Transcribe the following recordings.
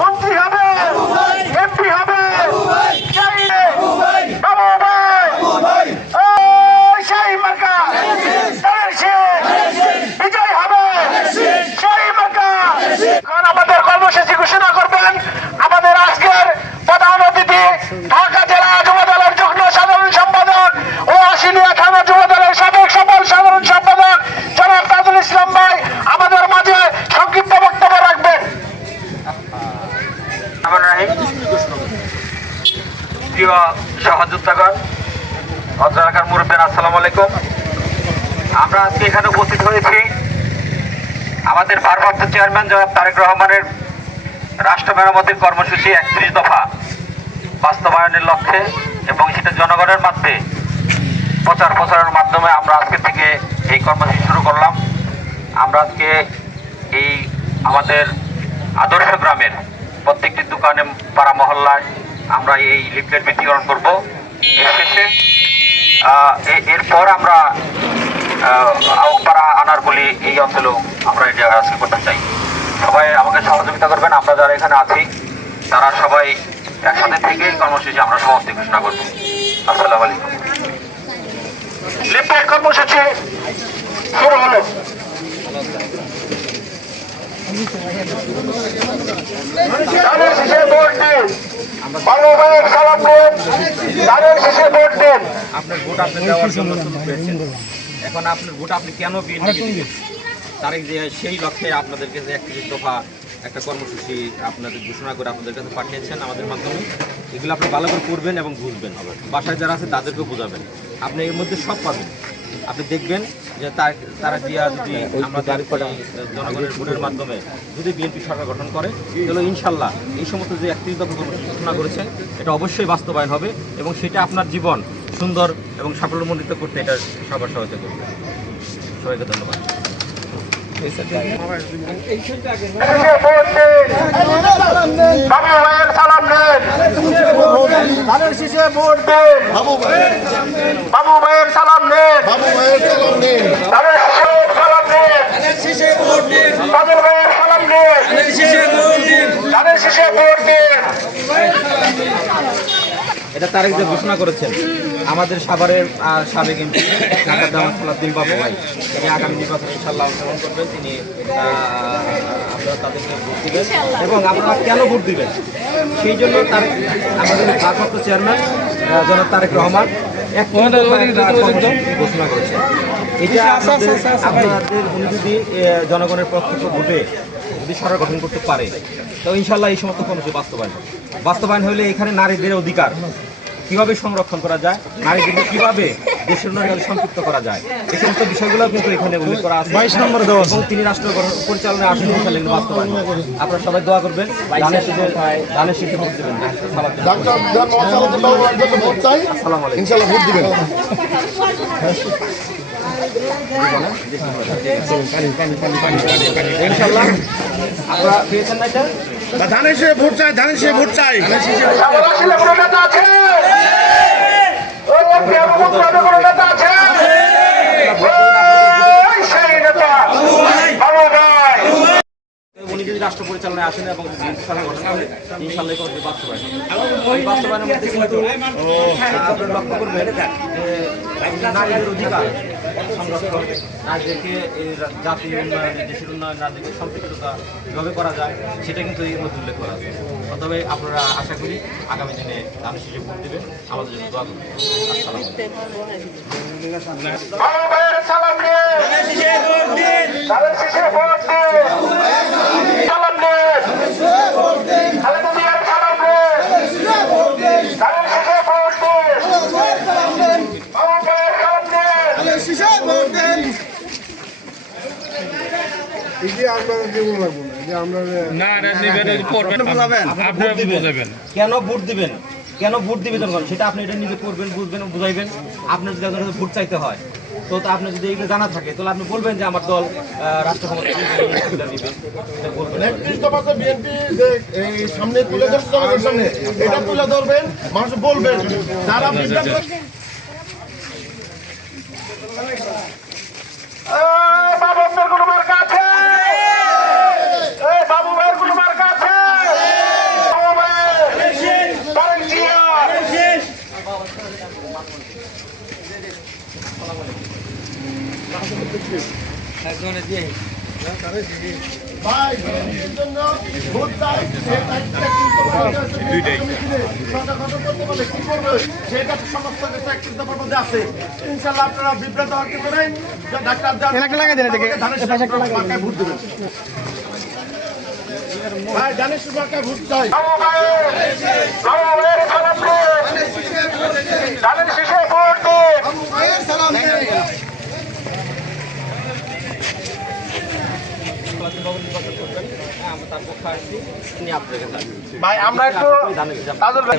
মন্ত্রী হবে, এমপি হবে, বিজয় হবে সেই মার্কা। আমাদের কর্মসূচি ঘোষণা করবেন আমাদের আজকের প্রধান অতিথি ঢাকা জেলা যুব দলের যুগ্ম সাধারণ সম্পাদক ও আশুলিয়া থানা যুব দলের সাবেক সফল সাধারণ সম্পাদক জনাব তাজুল ইসলাম ভাই আমাদের মাঝে সংক্ষিপ্ত বক্তব্য রাখবেন। প্রিয় সহযোদ্ধাগণ, অত্র এলাকার মুরব্বীরা, আসসালামু আলাইকুম। আমরা আজকে এখানে উপস্থিত হয়েছি আমাদের ভারপ্রাপ্ত চেয়ারম্যান জনাব তারেক রহমানের রাষ্ট্র মেরামতির কর্মসূচি 31 দফা বাস্তবায়নের লক্ষ্যে এবং সেটা জনগণের মধ্যে প্রচারের মাধ্যমে আমরা আজকে থেকে এই কর্মসূচি শুরু করলাম। আমরা আজকে এই আমাদের আদর্শ গ্রামের প্রত্যেকটি দোকানে পাড়া মহল্লায় আমরা এই লিফলেট বিতরণ করব। এর শেষে এরপর আমরা পাড়া আনারগুলি এই অঞ্চলেও আমরা এটা আজকে করতে চাই। সবাই আমাকে সহযোগিতা করবেন। আমরা যারা এখানে আছি তারা সবাই একসাথে থেকে কর্মসূচি আমরা সমাপ্তি ঘোষণা করব। আসসালামু আলাইকুম। লিফলেট কর্মসূচি শুরু হলো। আপনার ভোট আপনি দেওয়ার জন্য সুযোগ পেয়েছেন। এখন আপনার ভোট আপনি কেন বিএনপিকে দিবেন? তারেক যে সেই লক্ষ্যে আপনাদেরকে যে 31 দফা একটা কর্মসূচি আপনাদের ঘোষণা করে আপনাদের কাছে পাঠিয়েছেন আমাদের মাধ্যমে, এগুলো আপনি ভালো করে পড়বেন এবং বুঝবেন। বাসায় যারা আছে তাদেরকেও বোঝাবেন। আপনি এর মধ্যে সব পাবেন। আপনি দেখবেন যে তারা জিয়া যদি আমাদের জনগণের ভোটের মাধ্যমে যদি বিএনপি সরকার গঠন করে তাহলে ইনশাল্লাহ এই সমস্ত যে 31 দফা কর্মসূচি ঘোষণা করেছে এটা অবশ্যই বাস্তবায়ন হবে এবং সেটা আপনার জীবন সুন্দর এবং সাফল্যমণ্ডিত করতে এটা সবার সহায়তা করবে। সবাইকে ধন্যবাদ। বাবু ভাইয়ের সালাম নেন, তাদের সালাম নেন, তাদের ভাইয়ের সালাম নেন, তাদের শেষে ভোট দেন। এটা তারেক যে ঘোষণা করেছেন আমাদের সাভারের সাবেক এমপি ঢাকার দামাসুদ্দিন বাবু ভাই, তিনি আগামী নির্বাচনে ইনশাল্লাহ অংশগ্রহণ করবেন। তিনি আপনারা তাদেরকে ভোট দিবেন এবং আপনারা কেন ভোট দিবেন সেই জন্য আমাদের ভারপ্রাপ্ত চেয়ারম্যান জনাব তারেক রহমান ঘোষণা করেছেন। এটা আপনাদের উনি যদি জনগণের প্রত্যক্ষ ভোটে যদি সরকার গঠন করতে পারে তো ইনশাল্লাহ এই সমস্ত কর্মসূচি বাস্তবায়ন হলে এখানে নারীদের অধিকার কিভাবে সংরক্ষণ করা যায়, নারীদেরকে কিভাবে দেশের উন্নয়নে সম্পৃক্ত করা যায়, এই সমস্ত বিষয়গুলো কিন্তু এখানে উল্লেখ করা আছে। 22 নম্বর দেওয়া এবং তিনি রাষ্ট্র পরিচালনায় আসেন বাস্তবায়ন। আপনারা সবাই দোয়া করবেন, দানের শীতে ভোট দেবেন। ইনশাআল্লাহ ভোট দিবেন। ইনশাআল্লাহ আপনারা পেয়েছেন না? এটা ধানের শেষে ভোট চাই, ধানের শেষে ভোট চাই। উনি যদি রাষ্ট্র পরিচালনায় আসেন এবং সরকার গঠন করে ইনশাআল্লাহ এই বাস্তবায়ন বাস্তবায়নের মধ্যে কিন্তু আপনারা লক্ষ্য করবেন যে নারীদের অধিকার সংরক্ষণ, নারীদেরকে জাতীয় উন্নয়নে দেশের উন্নয়ন নারীদেরকে সম্পৃক্ততা কীভাবে করা যায় সেটা কিন্তু এর মধ্যে উল্লেখ করা আছে। তবে আপনারা আশা করি আগামী দিনে ধানের শীষে ভোট দেবেন, আমাদের জন্য দোয়া করবেন। কেন ভোট দিবেন জনগণ সেটা আপনি এটা নিজে করবেন, বুঝবেন, বুঝাইবেন। আপনার যদি ভোট চাইতে হয় তো আপনি যদি এইগুলো জানা থাকে তাহলে আপনি বলবেন যে আমার দল রাষ্ট্র ক্ষমতা সামনে তুলে সামনে এটা তুলে ধরবেন, মানুষ বলবেন যারা বাবা ভাই বিএনপির জন্য ভোট চাই দুইটাই সংগঠন করতে পারলে কি করবে সেটা সমস্ত কিছু 31 দফার মধ্যে আছে ইনশাআল্লাহ আপনারা বিভ্রান্ত হওয়ার কিছু নেই যে ডাক্তার ভোট দেবেন ভাই জানিস মার্কায় ভোট চাই ভাই আমরা একটু তাজুল ভাই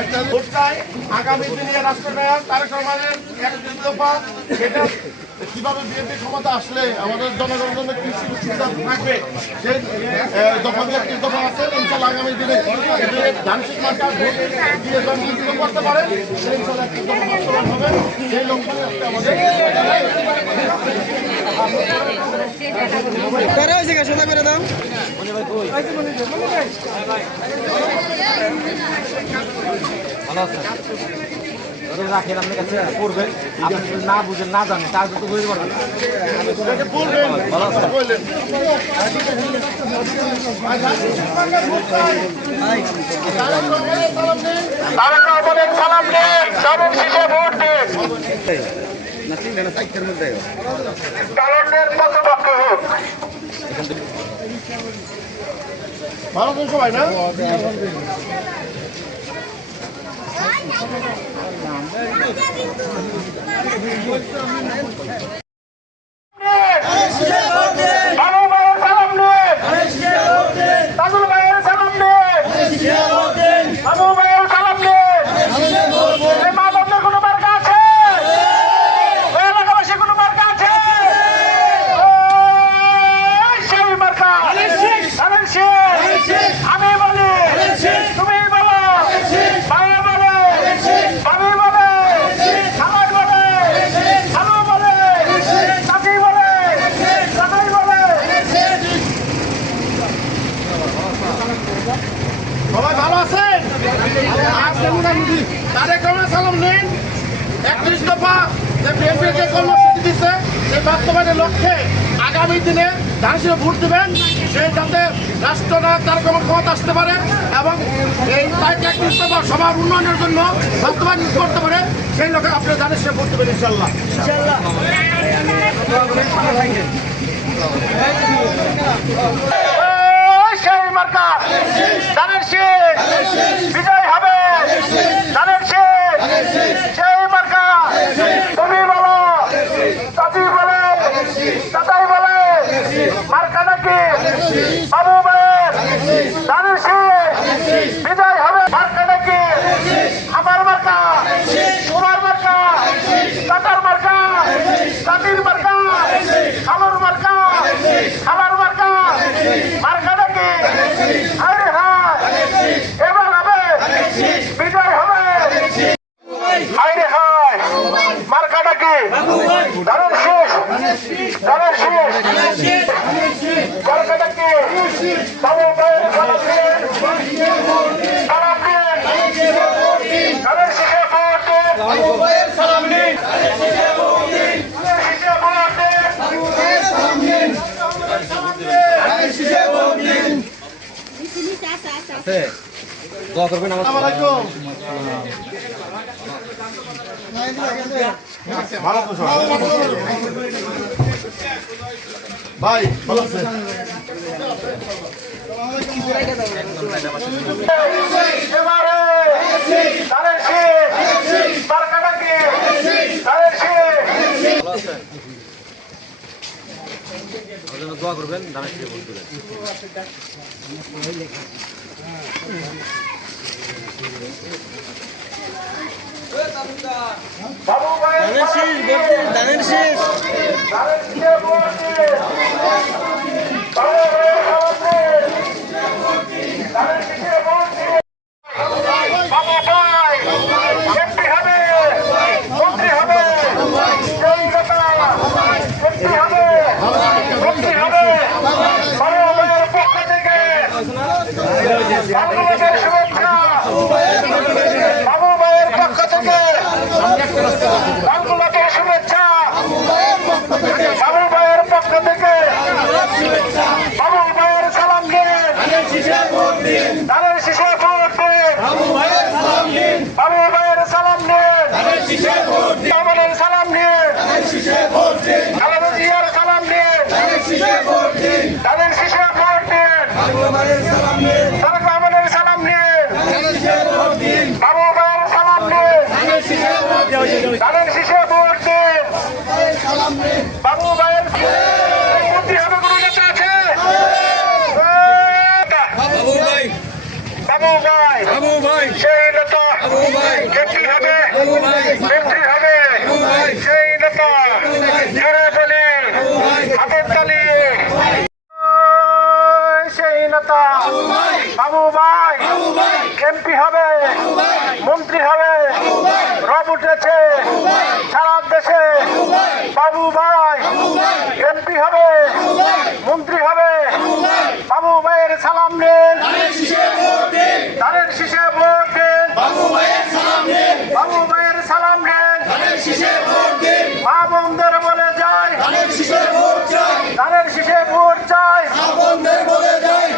একটা ভোট চাই আগামী দিনে রাষ্ট্রনায়ক তারেক রহমানের 31 দফা সেটা কিভাবে বিএনপি ক্ষমতা আসলে আমাদের জনগণের জন্য কি সুবিধা থাকবে সেই দফাগুলো 31 দফা আছে ইনশাআল্লাহ আগামী দিনে ধানসিক মার্কা ভোট দিয়ে জনগণকে করতে পারে সেই ইনশাআল্লাহ 31 দফা বাস্তবায়ন হবে সেই লক্ষ্যে আজকে আমাদের সোজা করে দাও রাখেন আপনার কাছে করবেন আপনি যদি না বুঝেন না জানেন তার তো বুঝতে পারবেন ভালো তো সবাই না আমি বলি তুমি বলো মায়া বলে বাবি বলে খাবার বলে ভালো বলে চাকরি বলে চাকরি বলে সবাই ভালো আছেন আজকে মোটামুটি তারেক রহমান সালাম নেন 31 দফা যে বিএনপি যে কর্মসূচি দিচ্ছে সেই বাস্তবায়নের লক্ষ্যে আগামী দিনে ধানসিংহে ভোট দেবেন সেই যাতে রাষ্ট্রনায়ক তারেক রহমান ক্ষমতা আসতে পারে এবং এই 31 দফা সবার উন্নয়নের জন্য বাস্তবায়ন করতে পারে সেই লক্ষ্যে আপনি ধানসিংহে ভোট দেবেন ইনশাল্লাহ সেই মার্কা ধানের শীষ বিজয় হবে ধানের শীষ সেই মার্কা তুমি বলো চাচি বলে চাচাই বলে মার্কা নাকি বাবু ভাইয়ের ধানের শীষ বিজয় হবে মার্কা নাকি আমার মার্কা তোমার মার্কা চাচার মার্কা চাচির মার্কা খালুর মার্কা খালার মার্কা মার্কা নাকি আরে হ্যাঁ এবার হবে বিজয় হবে হাইরে হায় মার্কা নাকি ধানের শেষ ধানের শেষ মার্কা নাকি বাবু ভাইয়ের সালাম দিন সালাম দিন ধানের শেষে ভোট দিন বাবু ভাইয়ের সালাম দিন ধানের শেষে ভোট দিন দোয়া করবেন আমার ভালো তো সবাই ভাই ভালো আছেন এবারে ধানের শীষ মার্কা নাকি ধানের শীষ দোয়া করবেন ধানের শীষে ভোট দেবেন বাবু ভাইয়ের ধানের শীষ ধানের শীষে ভোট দিন বাবু ভাইয়ের সালাম দিন ধানের শীষে ভোট দিন বাবু ভাই এমপি হবে মন্ত্রী হবে সেই কথা এমপি হবে মন্ত্রী হবে বাবু ভাইয়ের পক্ষ থেকে বাংলাদেশের শুভেচ্ছা বাবু ভাইয়ের পক্ষ থেকে বাংলাদেশের শুভেচ্ছা শুভেচ্ছা বাবুল ভাইয়ের পক্ষ থেকে বাবুল ভাইয়ের সালাম নিয়ে ধানের শীষে ভোট দিন বাবুল ভাইয়ের সালাম নিয়ে আমাদের সালাম নিয়ে খালেদা জিয়ার সালাম নিয়ে ধানের শীষে ভোট দিন তারেক রহমানের সালাম নিয়ে বাবুল ভাইয়ের সালাম নিয়ে ধানের শীষে ভোট দিন বাবু ভাইয়ের মন্ত্রী হবে কোনো নেতা আছে বাবু ভাই সেই নেতা এমপি হবে মন্ত্রী হবে সেই নেতা জোরে বলি হাতের তালি সেই নেতা বাবু ভাই এমপি হবে মন্ত্রী হবে রব উঠেছে সারা দেশে বাবু ভাই এমপি হবে মন্ত্রী হবে বাবু ভাইয়ের সালাম নেন ধানের শীষে ভোট দিন বাবু ভাইয়ের সালাম নেন মা বোনদের বলে যায় ধানের শীষে ভোট চাই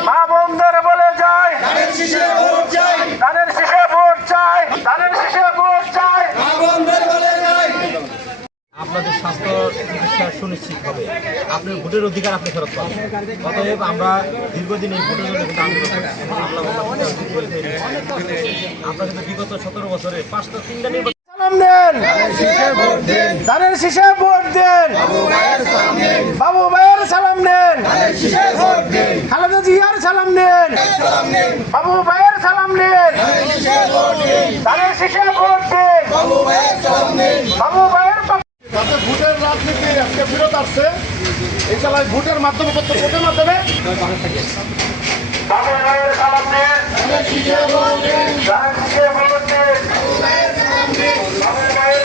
মা বোনদের বলে যায় ধানের শীষে ভোট চাই আপনাদের স্বাস্থ্য চিকিৎসা সুনিশ্চিত হবে, আপনার ভোটের অধিকার আপনি ফেরত পাবেন। অতএব আমরা দীর্ঘদিন এই ভোটের জন্য কিন্তু আন্দোলন করছি। আমরা কিন্তু বিগত 17 বছরে 5টা 3টা নির্বাচন সালাম নেন ধানের শীষে ভোট দেন বাবু ভাইয়ের সালাম নেন খালেদা জিয়ার সালাম নেন বাবু ভাইয়ের সালাম নেন ধানের শীষে ভোট দেন বাবু ভাইয়ের ভোটের রাজনীতি আজকে ফেরত আসছে এই চালায় ভোটের মাধ্যমে ভোটের মাধ্যমে বাবু ভাইয়ের সালাম নেন ধানের শীষে ভোট দেন বাবু ভাইয়ের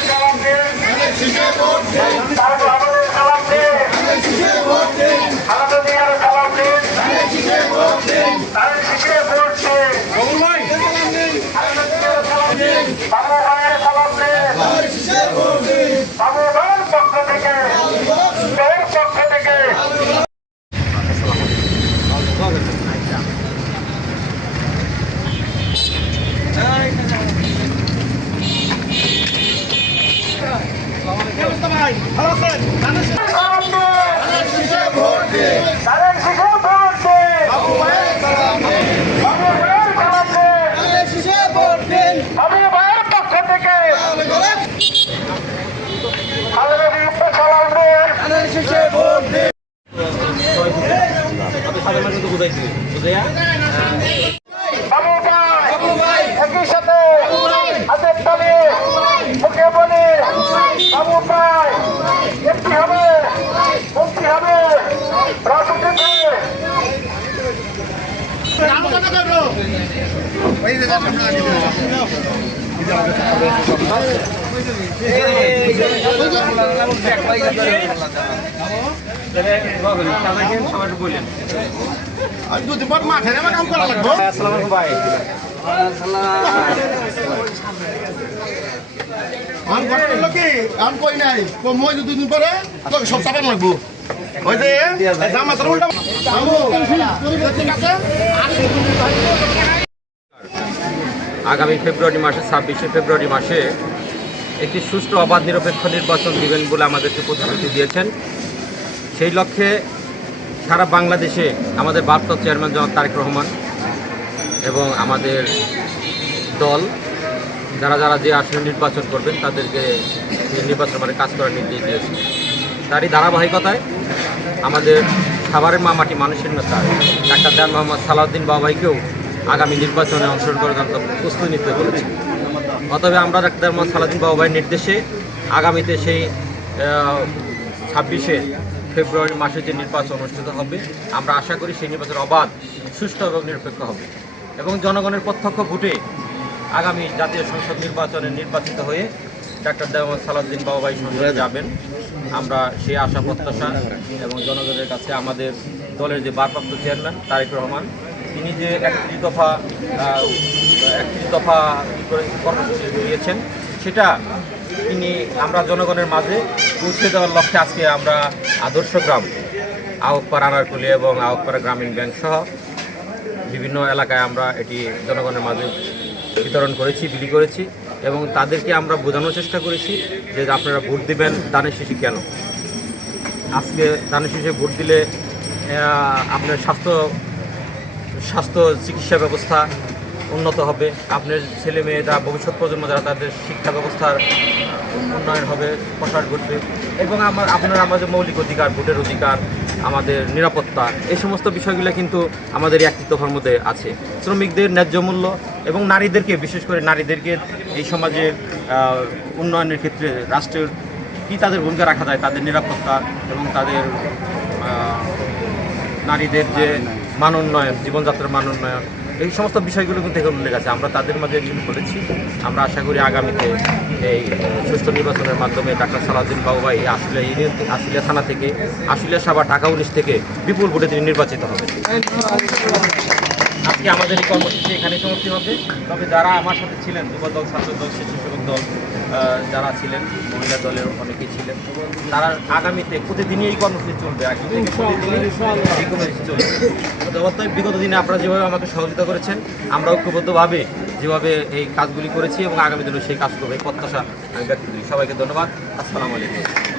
সালাম নেন তারেক রহমানের সালাম নেন খালেদা জিয়ার সালাম নেন ধানের শীষে ভোট দেন বাবু ভাইয়ের সালাম নেন বাবু ভাইয়ের সালাম নেন বাবু ভাইয়ের পক্ষ থেকে ধানের শীষে ভোট দেন বাবু ভাইয়ের সালাম নেন বাবু ভাইয়ের পক্ষ থেকে খালেদা জিয়ার সালাম নেন সাধারণ কিন্তু বুঝাইছি বুঝাইয়া বাবু ভাই একই সাথে হাতের তালি মুখে বলি বাবু ভাই এমপি হবে মন্ত্রী হবে রস উঠেছে সবাই বললেন আর দুদিন পর মাঠে নেমে কাম করা লাগবে আসসালামু আলাইকুম ভাই। আম ঘর করলো কি আম কই নাই মই দুদিন পরে তোকে সব চাপান লাগবো ওই যে জামাতের উল্টা ঠিক আছে আগামী ফেব্রুয়ারি মাসে 26শে ফেব্রুয়ারি মাসে একটি সুষ্ঠু অবাধ নিরপেক্ষ নির্বাচন দিবেন বলে আমাদেরকে প্রতিশ্রুতি দিয়েছেন। সেই লক্ষ্যে সারা বাংলাদেশে আমাদের ভারপ্রাপ্ত চেয়ারম্যান জনাব তারেক রহমান এবং আমাদের দল যারা যারা যে আসনে নির্বাচন করবেন তাদেরকে নির্বাচন মানে কাজ করার নির্দেশ দিয়েছে। তারই ধারাবাহিকতায় আমাদের সাভারের মামাটি মানুষের নেতা ডাক্তার দেওয়ান মোহাম্মদ সালাউদ্দিন বাবাইকেও আগামী নির্বাচনে অংশগ্রহণ করার জন্য প্রস্তুতি নিতে বলেছি। অতএব আমরা ডাক্তার মোহাম্মদ সালাউদ্দিন বাবাইয়ের নির্দেশে আগামীতে সেই 26শে ফেব্রুয়ারি মাসে যে নির্বাচন অনুষ্ঠিত হবে আমরা আশা করি সেই নির্বাচন অবাধ সুষ্ঠু এবং নিরপেক্ষ হবে এবং জনগণের প্রত্যক্ষ ভোটে আগামী জাতীয় সংসদ নির্বাচনে নির্বাচিত হয়ে ডাক্তার দেওয়ান সালাউদ্দিন বাবাই সংসদে যাবেন। আমরা সেই আশা প্রত্যাশা এবং জনগণের কাছে আমাদের দলের যে ভারপ্রাপ্ত চেয়ারম্যান তারেক রহমান তিনি যে 31 দফা কর্মসূচি দিয়েছেন সেটা তিনি আমরা জনগণের মাঝে পৌঁছে দেওয়ার লক্ষ্যে আজকে আমরা আদর্শ গ্রাম আউকপাড়া আনারকুলি এবং আউকপাড়া গ্রামীণ ব্যাংক সহ বিভিন্ন এলাকায় আমরা এটি জনগণের মাঝে বিতরণ করেছি, বিলি করেছি এবং তাদেরকে আমরা বোঝানোর চেষ্টা করেছি যে আপনারা ভোট দিবেন দানের শীষে কেন। আজকে দানের শীষে ভোট দিলে আপনার স্বাস্থ্য চিকিৎসা ব্যবস্থা উন্নত হবে, আপনার ছেলে মেয়েরা ভবিষ্যৎ প্রজন্ম যারা তাদের শিক্ষা ব্যবস্থার উন্নয়ন হবে, প্রসার ঘটবে এবং আপনার আমাদের মৌলিক অধিকার, ভোটের অধিকার, আমাদের নিরাপত্তা, এই সমস্ত বিষয়গুলো কিন্তু আমাদের একটি দফার মধ্যে আছে। শ্রমিকদের ন্যায্য মূল্য এবং নারীদেরকে, বিশেষ করে নারীদেরকে এই সমাজের উন্নয়নের ক্ষেত্রে রাষ্ট্রের কী তাদের ভূমিকা রাখা যায়, তাদের নিরাপত্তা এবং তাদের নারীদের যে মান উন্নয়ন, জীবনযাত্রার মান উন্নয়ন, এই সমস্ত বিষয়গুলো কিন্তু এখানে উল্লেখ আছে। আমরা তাদের মাঝে এগুলো বলেছি। আমরা আশা করি আগামীতে এই সুষ্ঠু নির্বাচনের মাধ্যমে ডাক্তার সালাউদ্দিন বাবু ভাই আশুলিয়া থানা থেকে, আশুলিয়া সাভার ঢাকা 19 থেকে বিপুল ভোটে তিনি নির্বাচিত হবেন। আজকে আমাদের এই কর্মসূচি এখানে সমাপ্তি হবে। তবে যারা আমার সাথে ছিলেন, যুবদল, ছাত্রদল, স্বেচ্ছাসেবক দল যারা ছিলেন, মহিলা দলের অনেকেই ছিলেন, তারা আগামীতে প্রতিদিনই এই কর্মসূচি চলবে, আগে থেকে প্রতিদিনই এই কর্মসূচি চলবে। অতএব বিগত দিনে আপনারা যেভাবে আমাকে সহযোগিতা করেছেন, আমরা ঐক্যবদ্ধভাবে যেভাবে এই কাজগুলি করেছি এবং আগামী দিনে সেই কাজ করবে প্রত্যাশা আমি ব্যক্ত করি। সবাইকে ধন্যবাদ। আসসালামু আলাইকুম।